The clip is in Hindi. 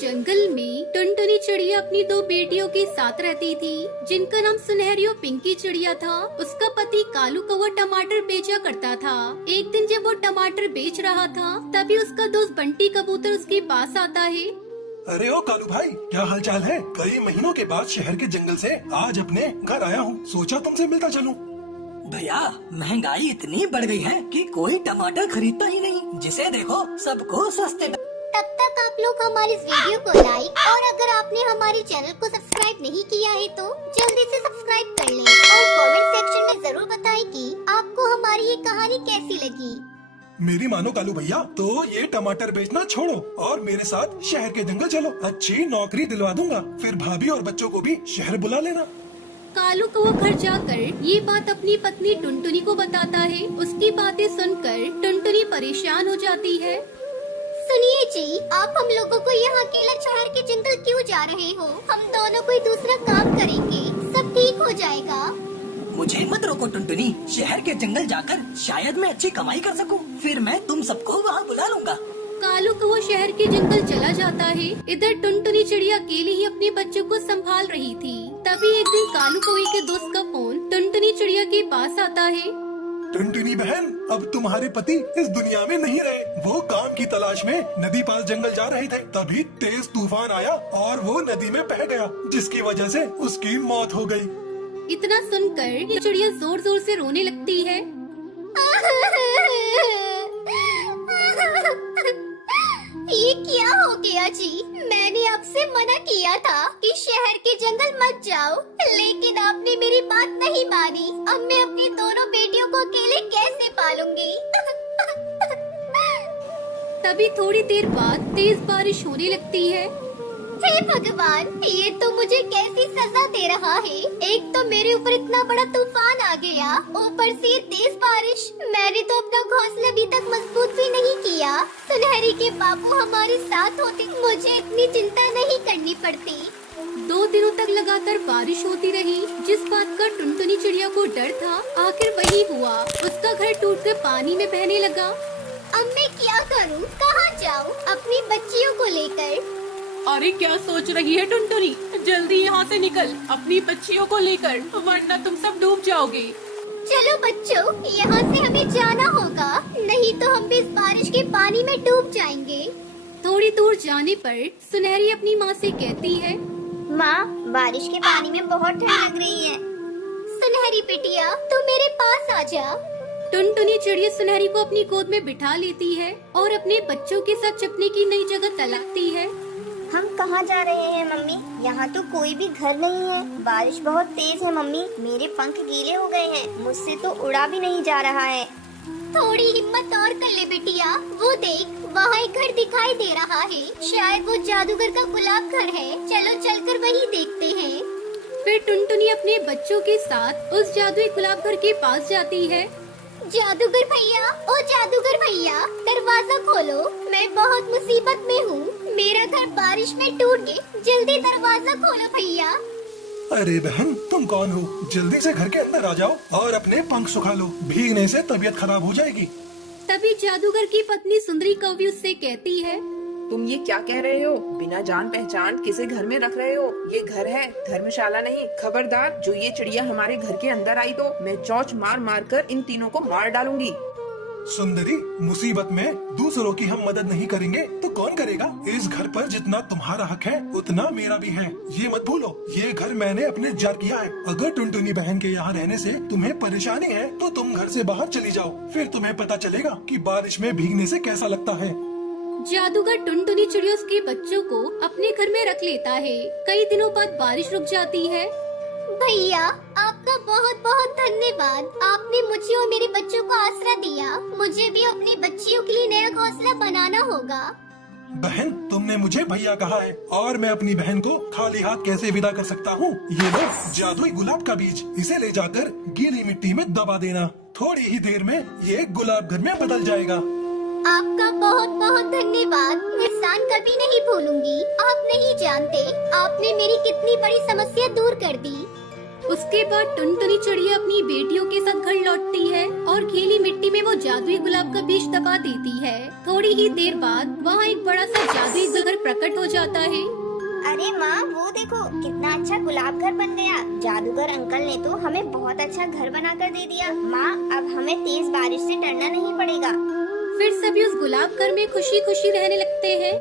जंगल में टुनटुनी चिड़िया अपनी दो बेटियों के साथ रहती थी, जिनका नाम सुनहरी और पिंकी चिड़िया था। उसका पति कालू कौवा टमाटर बेचा करता था। एक दिन जब वो टमाटर बेच रहा था, तभी उसका दोस्त बंटी कबूतर उसके पास आता है। अरे ओ कालू भाई, क्या हाल चाल है? कई महीनों के बाद शहर के जंगल से आज अपने घर आया हूँ, सोचा तुमसे मिलता चलूं। भैया, महंगाई इतनी बढ़ गई है कि कोई टमाटर खरीदता ही नहीं। जिसे देखो सबको सस्ते। तब तक आप लोग हमारे इस वीडियो को लाइक और अगर आपने हमारे चैनल को सब्सक्राइब नहीं किया है तो जल्दी से सब्सक्राइब कर लें और कमेंट सेक्शन में जरूर बताएं कि आपको हमारी ये कहानी कैसी लगी। मेरी मानो कालू भैया, तो ये टमाटर बेचना छोड़ो और मेरे साथ शहर के जंगल चलो। अच्छी नौकरी दिलवा दूंगा, फिर भाभी और बच्चों को भी शहर बुला लेना। कालू कौवा घर जाकर ये बात अपनी पत्नी टुनटुनी को बताता है। उसकी बातें सुनकर टुनटुनी परेशान हो जाती है। सुनिए जी, आप हम लोगों को यहाँ अकेला शहर के जंगल क्यों जा रहे हो? हम दोनों कोई दूसरा काम करेंगे, सब ठीक हो जाएगा। मुझे मत रोको टुनटुनी, शहर के जंगल जाकर शायद मैं अच्छी कमाई कर सकूं। फिर मैं तुम सबको वहाँ बुला लूंगा। कालू कौवा शहर के जंगल चला जाता है। इधर टुनटुनी चिड़िया अकेली ही अपने बच्चों को संभाल रही थी। तभी एक दिन कालू कौवे के दोस्त का फोन टुनटुनी चिड़िया के पास आता है। टुनटुनी बहन, अब तुम्हारे पति इस दुनिया में नहीं रहे। वो काम की तलाश में नदी पास जंगल जा रहे थे, तभी तेज तूफान आया और वो नदी में बह गया, जिसकी वजह से उसकी मौत हो गई। इतना सुनकर ये चिड़िया जोर जोर से रोने लगती है। ये क्या हो गया जी? मैंने आपसे मना किया था कि शहर के जंगल मत जाओ, लेकिन आपने मेरी बात नहीं मानी। अब मैं अपनी दोनों बेटियों को अकेले कैसे पालूंगी? तभी थोड़ी देर बाद तेज बारिश होने लगती है। हे भगवान, ये तो मुझे कैसी सजा दे रहा है। एक तो मेरे ऊपर इतना बड़ा तूफान आ गया, ऊपर से तेज बारिश। मैंने तो अपना घोंसला अभी तक मजबूत भी नहीं किया। सुनहरी के बाबू हमारे साथ होते, मुझे इतनी चिंता नहीं करनी पड़ती। 2 दिनों तक लगातार बारिश होती रही। जिस बात का टुनटुनी चिड़िया को डर था, आखिर वही हुआ। उसका घर टूटकर पानी में बहने लगा। अब मैं क्या करूं? कहां जाऊं अपनी बच्चियों को लेकर? अरे क्या सोच रही है टुनटुनी? जल्दी यहाँ से निकल अपनी बच्चियों को लेकर, वरना तुम सब डूब जाओगे। चलो बच्चों, यहाँ से हमें जाना होगा, नहीं तो हम भी इस बारिश के पानी में डूब जाएंगे। थोड़ी दूर जाने पर सुनहरी अपनी माँ से कहती है, माँ, बारिश के पानी में बहुत ठंड लग रही है। सुनहरी बिटिया, तू मेरे पास आ जा। टुनटुनी चिड़िया सुनहरी को अपनी गोद में बिठा लेती है और अपने बच्चों के साथ छिपने की नई जगह तलाशती है। हम कहाँ जा रहे हैं मम्मी? यहाँ तो कोई भी घर नहीं है। बारिश बहुत तेज है मम्मी, मेरे पंख गीले हो गए हैं, मुझसे तो उड़ा भी नहीं जा रहा है। थोड़ी हिम्मत और कर ले बिटिया, वो देख वहाँ एक घर दिखाई दे रहा है। शायद वो जादूगर का गुलाब घर है। चलो चलकर वही देखते हैं। फिर टुनटुनी अपने बच्चों के साथ उस जादुई गुलाब घर के पास जाती है। जादूगर भैया, ओ जादूगर भैया, दरवाजा खोलो, मैं बहुत मुसीबत में हूँ। मेरा घर बारिश में टूट गया, जल्दी दरवाजा खोलो भैया। अरे बहन, तुम कौन हो? जल्दी से घर के अंदर आ जाओ और अपने पंख सुखा लो, भीगने से तबीयत खराब हो जाएगी। तभी जादूगर की पत्नी सुंदरी कौवी उससे कहती है, तुम ये क्या कह रहे हो? बिना जान पहचान किसे घर में रख रहे हो? ये घर है, धर्मशाला नहीं। खबरदार, जो ये चिड़िया हमारे घर के अंदर आई तो मैं चोंच मार मार कर इन तीनों को मार डालूंगी। सुंदरी, मुसीबत में दूसरों की हम मदद नहीं करेंगे तो कौन करेगा? इस घर पर जितना तुम्हारा हक है उतना मेरा भी है, ये मत भूलो। ये घर मैंने अपने जार किया है। अगर टुनटुनी बहन के यहाँ रहने से तुम्हें परेशानी है तो तुम घर से बाहर चली जाओ, फिर तुम्हें पता चलेगा कि बारिश में भीगने से कैसा लगता है। जादूगर टुनटुनी चिड़िया उसके बच्चों को अपने घर में रख लेता है। कई दिनों बाद बारिश रुक जाती है। भैया, आपका बहुत बहुत धन्यवाद। आपने मुझे और मेरे बच्चों को आसरा दिया। मुझे भी अपनी बच्चियों के लिए नया घोंसला बनाना होगा। बहन, तुमने मुझे भैया कहा है और मैं अपनी बहन को खाली हाथ कैसे विदा कर सकता हूँ? ये लो जादुई गुलाब का बीज, इसे ले जाकर गीली मिट्टी में दबा देना। थोड़ी ही देर में ये गुलाब घर में बदल जाएगा। आपका बहुत बहुत धन्यवाद, एहसान कभी नहीं भूलूंगी। आप नहीं जानते आपने मेरी कितनी बड़ी समस्या दूर कर दी। उसके बाद टुनटुनी चिड़िया अपनी बेटियों के साथ घर लौटती है और गीली मिट्टी में वो जादुई गुलाब का बीज दबा दबा देती है। थोड़ी ही देर बाद वहाँ एक बड़ा सा जादुई घर प्रकट हो जाता है। अरे माँ, वो देखो कितना अच्छा गुलाब घर बन गया। जादूगर अंकल ने तो हमें बहुत अच्छा घर बनाकर दे दिया। माँ, अब हमें तेज बारिश से डरना नहीं पड़ेगा। फिर सभी उस गुलाब घर में खुशी खुशी रहने लगते हैं।